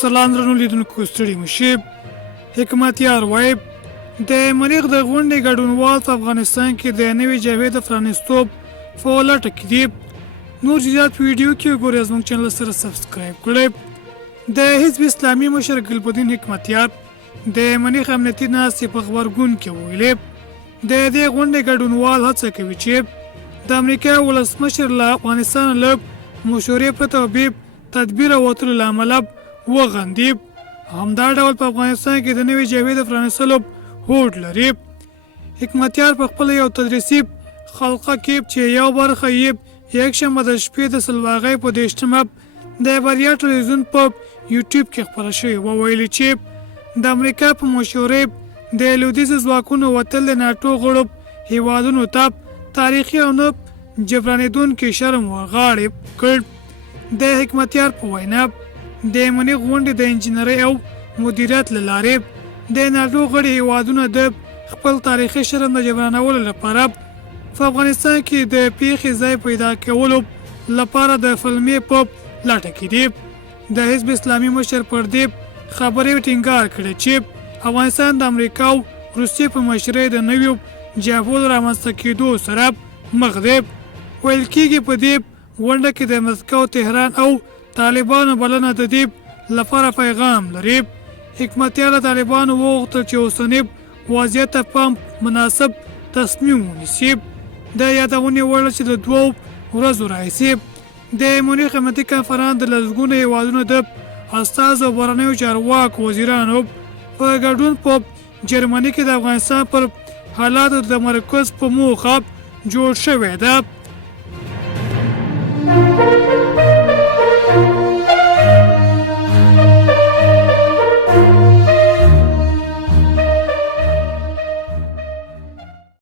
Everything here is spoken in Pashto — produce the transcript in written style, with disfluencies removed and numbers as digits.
سلام درنو لیدونکو ستړي مشي. حکمتیار وایي د مریخ د غونډې ګډونوال په افغانستان کې د نوي جبهې د پرانیستوب په لټه کې دي. نور جزئیات په ویډیو کې وګورئ. زموږ چینل سره سبسکرایب کړئ. د حزب اسلامي مشر ګلبدین حکمتیار د مریخ امنیتي ناستې په غبرګون کې وویلې د دې غونډې ګډونوال هڅه کوي چې د امریکا ولسمشر له افغانستان له مشورې پرته بې تدبیره وتلو له امله وغندي. همدا ډول په افغانستان کې د نوې جبهې د پرانیستلو هوډ لري. حکمتیار په خپل یو تدریسي خلقه کې چې یو برخه یې یکشنبه د شپې د سلواغۍ په 28مه د بریا ټلویزیون په یوټیوب کې خپره شوې وویلي چې د امریکا په مشورې د لویدیځ ځواکونو وتل د ناټو غړو هیوادونو ته تاریخي او نه جبرانېدونکي شرم ورغاړې کړ. د حکمتیار په وینا د مریخ غونډې د انجینرۍ او مدیریت له لارې د ناټو غړي هیوادونه د خپل تاریخي شرم د جبرانولو لپاره په افغانستان کې د پیښې ځای پیدا کولو لپاره د فلمې په لټه کې دي. د حزب اسلامي مشر پر دې خبرې ټینګار کړی چې افغانستان د امریکا او روسیې په مشرۍ د نویو جبهو رامنځته کېدو سره مخ دی. ویل کېږي په دې غونډه کې د مسکو، تهران او طالبانو بلنه د دې لپاره پیغام لري. حکمتیار له طالبانو وغوښتل چې اوسني وضعیت ته پام مناسب تصمیم ونیسي. د یادونې وړ چې د 2 ورځو راهیسې د مونیخ امنیتي کنفرانس د لسګونو هیوادونو د استازو او بهرنیو چارواکو وزیرانو په ګډون په جرمني کې د افغانستان پر حالاتو د تمرکز په موخه جوړ شوی ده.